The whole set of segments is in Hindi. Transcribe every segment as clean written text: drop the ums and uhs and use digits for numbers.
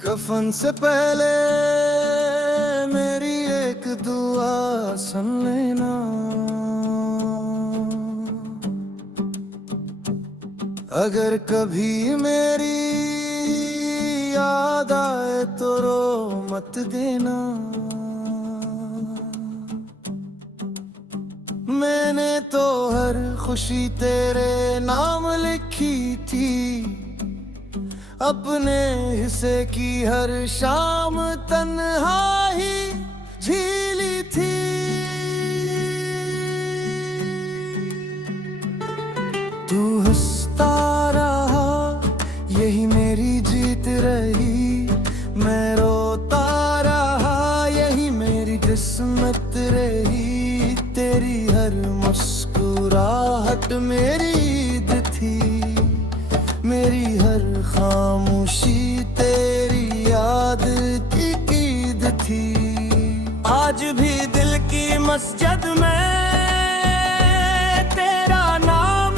कफन से पहले मेरी एक दुआ सुन लेना। अगर कभी मेरी याद आए तो रो मत देना। मैंने तो हर खुशी तेरे नाम लिखी थी, अपने हिस्से की हर शाम तन्हाई झीली थी। तू हंसता रहा, यही मेरी जीत रही। मैं रोता रहा, यही मेरी किस्मत रही। तेरी हर मुस्कुराहट मेरी ईद थी, मेरी हर खामोशी तेरी याद की ईद थी। आज भी दिल की मस्जिद में तेरा नाम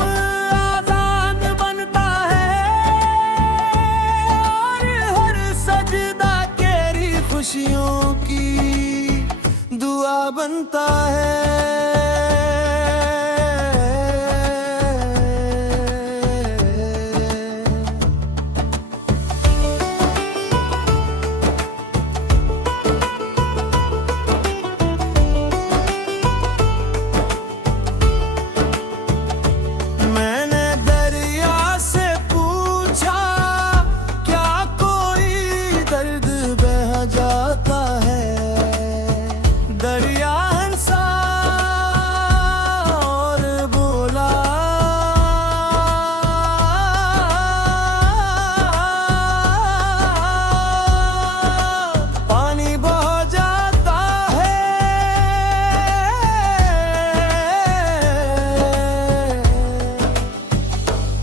आजान बनता है, और हर सजदा तेरी खुशियों की दुआ बनता है।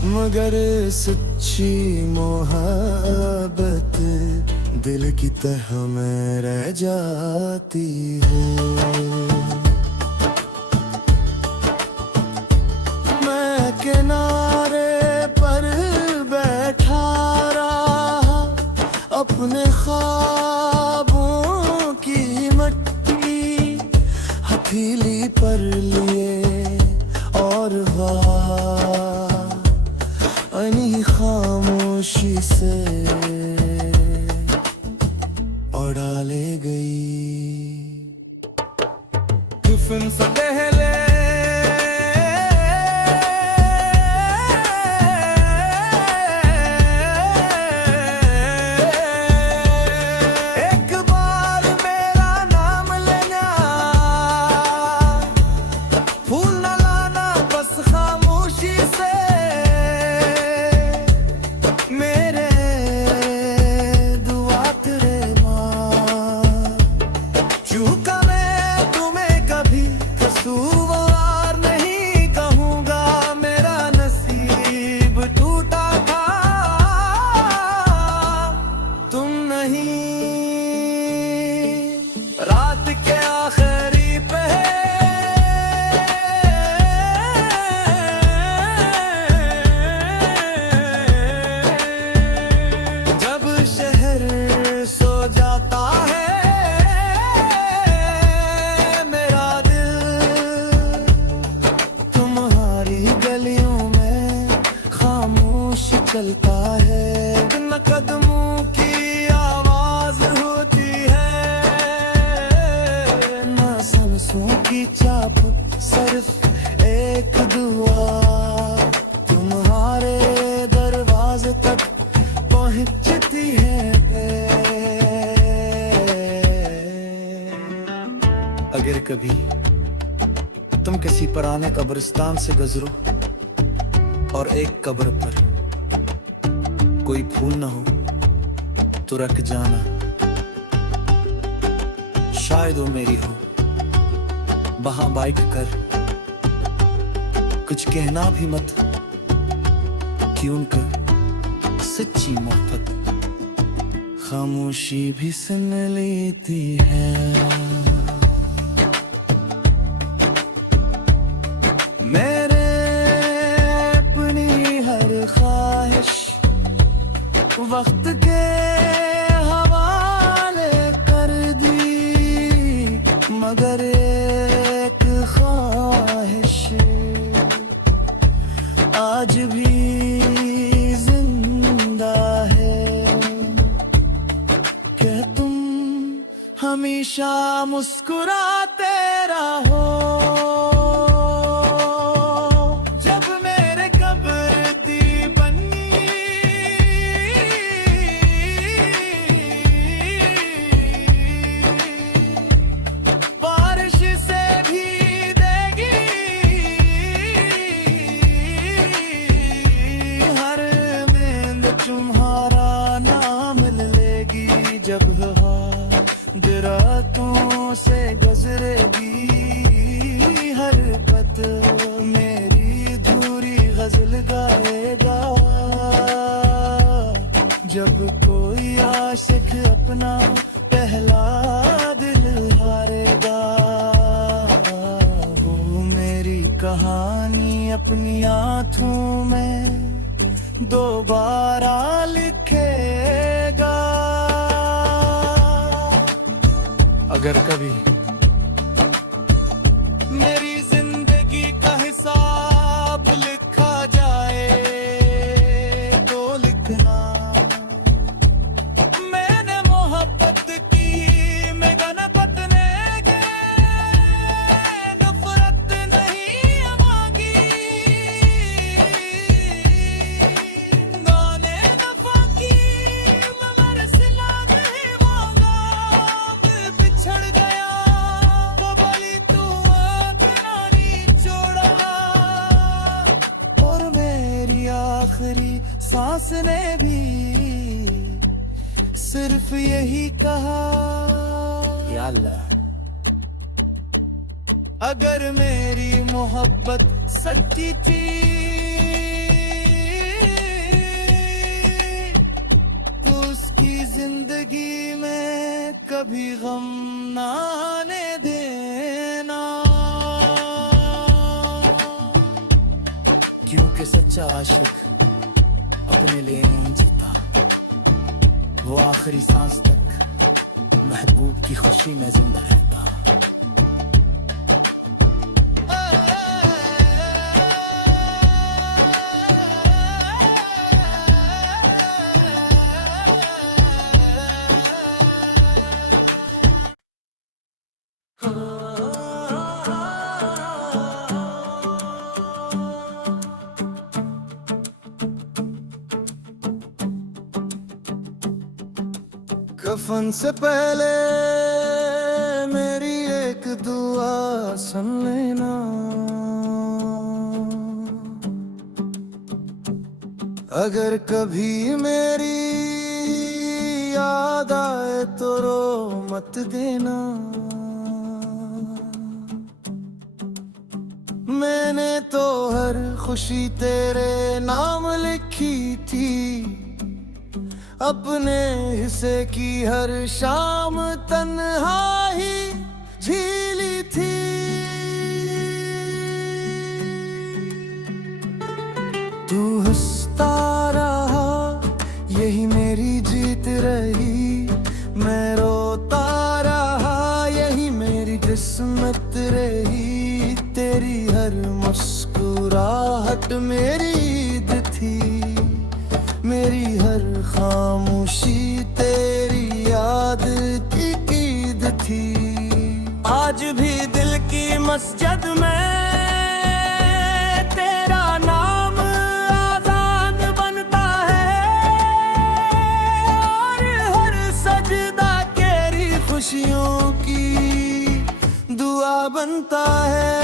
मगर सच्ची मोहब्बत दिल की तह में रह जाती है। मैं किनारे पर बैठा रहा, अपने ख्वाबों की मट्टी हथेली पर लिए, और वानी खामोशी से उड़ा ले गई। कफन से पहले एक बार मेरा नाम लेना, फूल न लाना बस खामोशी से। मेरे दुआ तेरे माँ, चूका मैं तुम्हें कभी कसूरवार नहीं कहूँगा। मेरा नसीब टूटा था, तुम नहीं। रात के आखिरी जब शहर सो जाता है, मेरा दिल तुम्हारी गलियों में खामोश चलता है। न कदमों की आवाज होती है, न सांसों की चाप, सिर्फ एक दुआ तुम्हारे दरवाजे तक पहुंचती है। अगर कभी तुम किसी पुराने कब्रिस्तान से गुजरो और एक कब्र पर कोई फूल न हो तो रख जाना, शायद वो मेरी हो। वहां बाइक कर कुछ कहना भी मत, कि उनका सच्ची मोहब्बत खामोशी भी सुन लेती है। हमेशा मुस्कुराते रहो जब मेरे कब्र दी बनी बारिश से भी देगी हर नींद तुम्हारा नाम लेगी जब रातों से गुजरेगी हर पत मेरी धूरी गजल गाएगा जब कोई आशिक अपना पहला दिल हारेगा वो मेरी कहानी अपनी आँखों में दोबारा लिखेगा अगर कभी मेरी जिंदगी का हिसाब लिखा जाए तो लिखना मैंने मोहब्बत की मैं गणपत ने नफरत नहीं मांगी गाने नफा की मैं मरसिला नहीं मांगा छड़ गया तो बोली तू अपनानी छोड़ा और मेरी आखिरी सांस ने भी सिर्फ यही कहा या अल्लाह अगर मेरी मोहब्बत सच्ची थी तो उसकी जिंदगी में कभी गम ना आने देना क्योंकि सच्चा आशिक अपने लिए नहीं जीता वो आखिरी सांस तक महबूब की खुशी में जिंदा रहता कफन से पहले मेरी एक दुआ सुन लेना अगर कभी मेरी याद आए तो रो मत देना मैंने तो हर खुशी तेरे नाम लिखी थी अपने हिस्से की हर शाम तन्हाई झीली थी तू हंसता रहा यही मेरी जीत रही मैं रोता रहा यही मेरी किस्मत रही तेरी हर मुस्कुराहट मेरी ईद थी मेरी हर खामोशी तेरी याद की ईद थी आज भी दिल की मस्जिद में तेरा नाम आजान बनता है और हर सजदा तेरी खुशियों की दुआ बनता है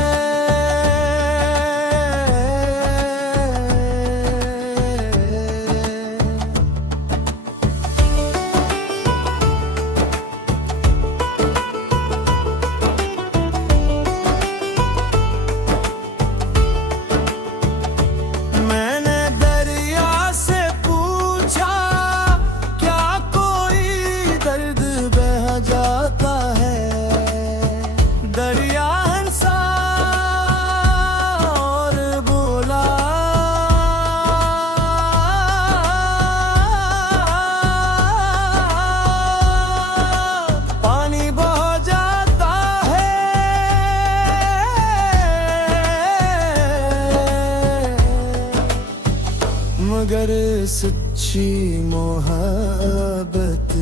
मगर सच्ची मोहब्बत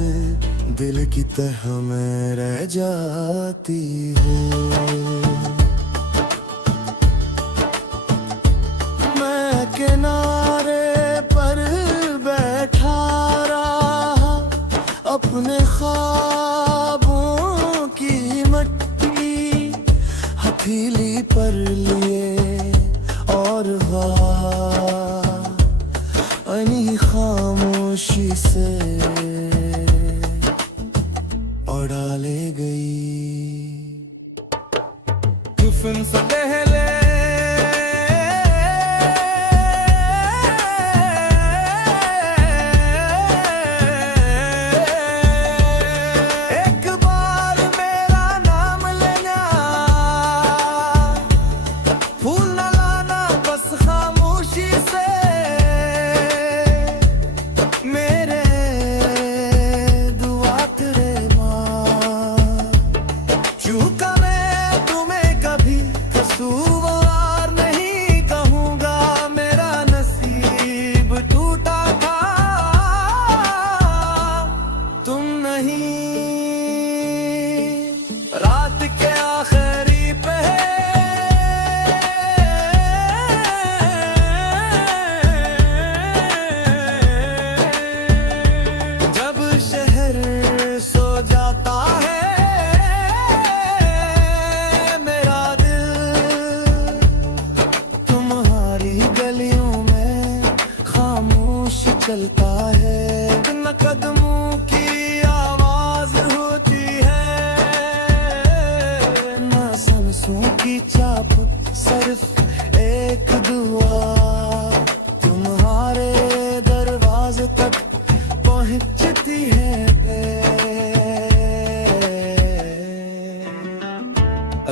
दिल की तह में रह जाती हो। मैं किनारे पर बैठा रहा, अपने ख्वाबों की मट्टी हथेली पर लिए और वानी खामोशी से उड़ा ले गई। कफन से पहले एक बार मेरा नाम लेना, फूल न लाना बस खामोशी से। मेरे दुआ तेरे माँ, चूका मैं तुम्हें कभी कसूरवार नहीं कहूँगा। मेरा नसीब टूटा था, तुम नहीं। रात के आखिरी जब शहर सो जाता है, मेरा दिल तुम्हारी गलियों में खामोश चलता है। न कदमों की आवाज होती है, न सांसों की चाप, सिर्फ एक दुआ तुम्हारे दरवाजे तक पहुंचती है।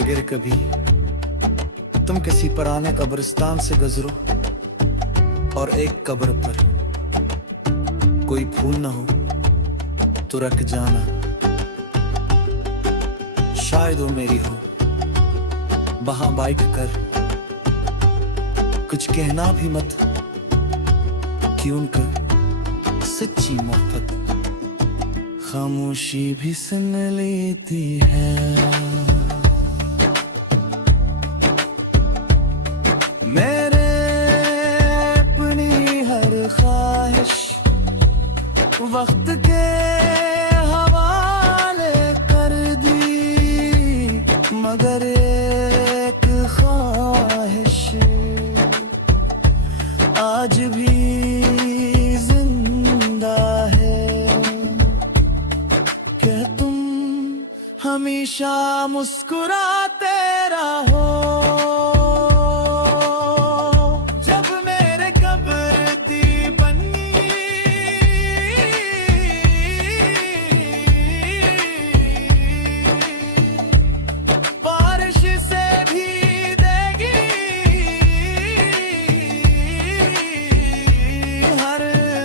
अगर कभी तुम किसी पुराने कब्रिस्तान से गुजरो और एक कब्र पर कोई फूल न हो तो रख जाना, शायद वो मेरी हो। वहां बैठ कर कुछ कहना भी मत कि उनका सच्ची मोहब्बत खामोशी भी सुन लेती है। मेरे अपनी हर ख्वाहिश वक्त के हवाले कर दी, मगर एक ख्वाहिश आज भी जिंदा है कि तुम हमेशा मुस्कुराते रहो। जब मेरे कब्र दी बनी बारिश से भी देगी, हर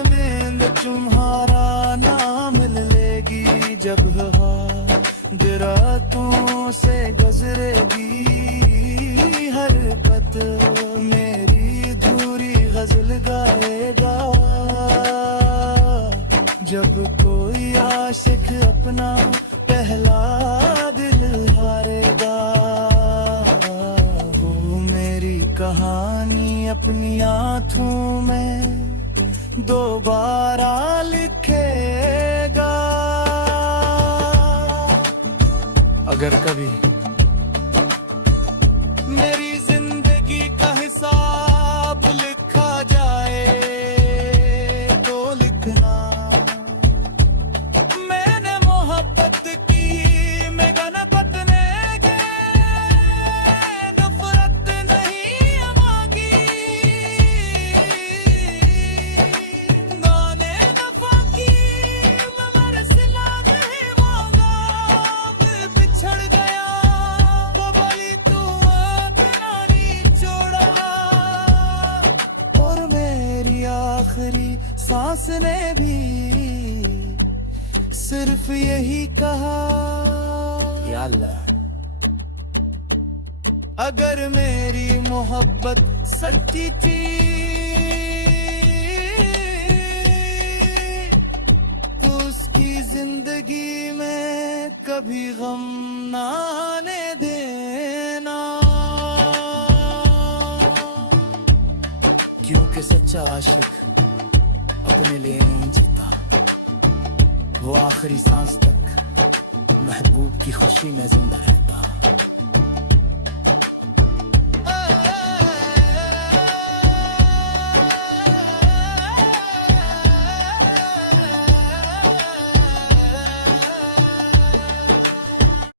नींद तुम्हारा नाम लेगी। जब रातों से गुजरेगी, हर पत मेरी धूरी गजल गाएगा। जब कोई आशिक अपना पहला दिल हारेगा, वो मेरी कहानी अपनी आँखों में दोबारा लिखेगा। अगर कभी मेरी जिंदगी का हिसाब लिखा जाए तो लिखना, मैंने मोहब्बत की में गनपत ने नफरत नहीं मांगी। गाने नफा की मैं मरसिला नहीं मांगा। मैं बिछड़ गया वो बली तू नानी छोड़ा, और मेरी आखिरी सांस ने भी सिर्फ यही कहा, या अल्लाह। अगर मेरी मोहब्बत सच्ची थी तो उसकी जिंदगी में कभी गम ना आने देना, क्योंकि सच्चा आशिक अपने लिए नहीं जीता, वो आखिरी सांस तक महबूब की खुशी में जिंदा रहता।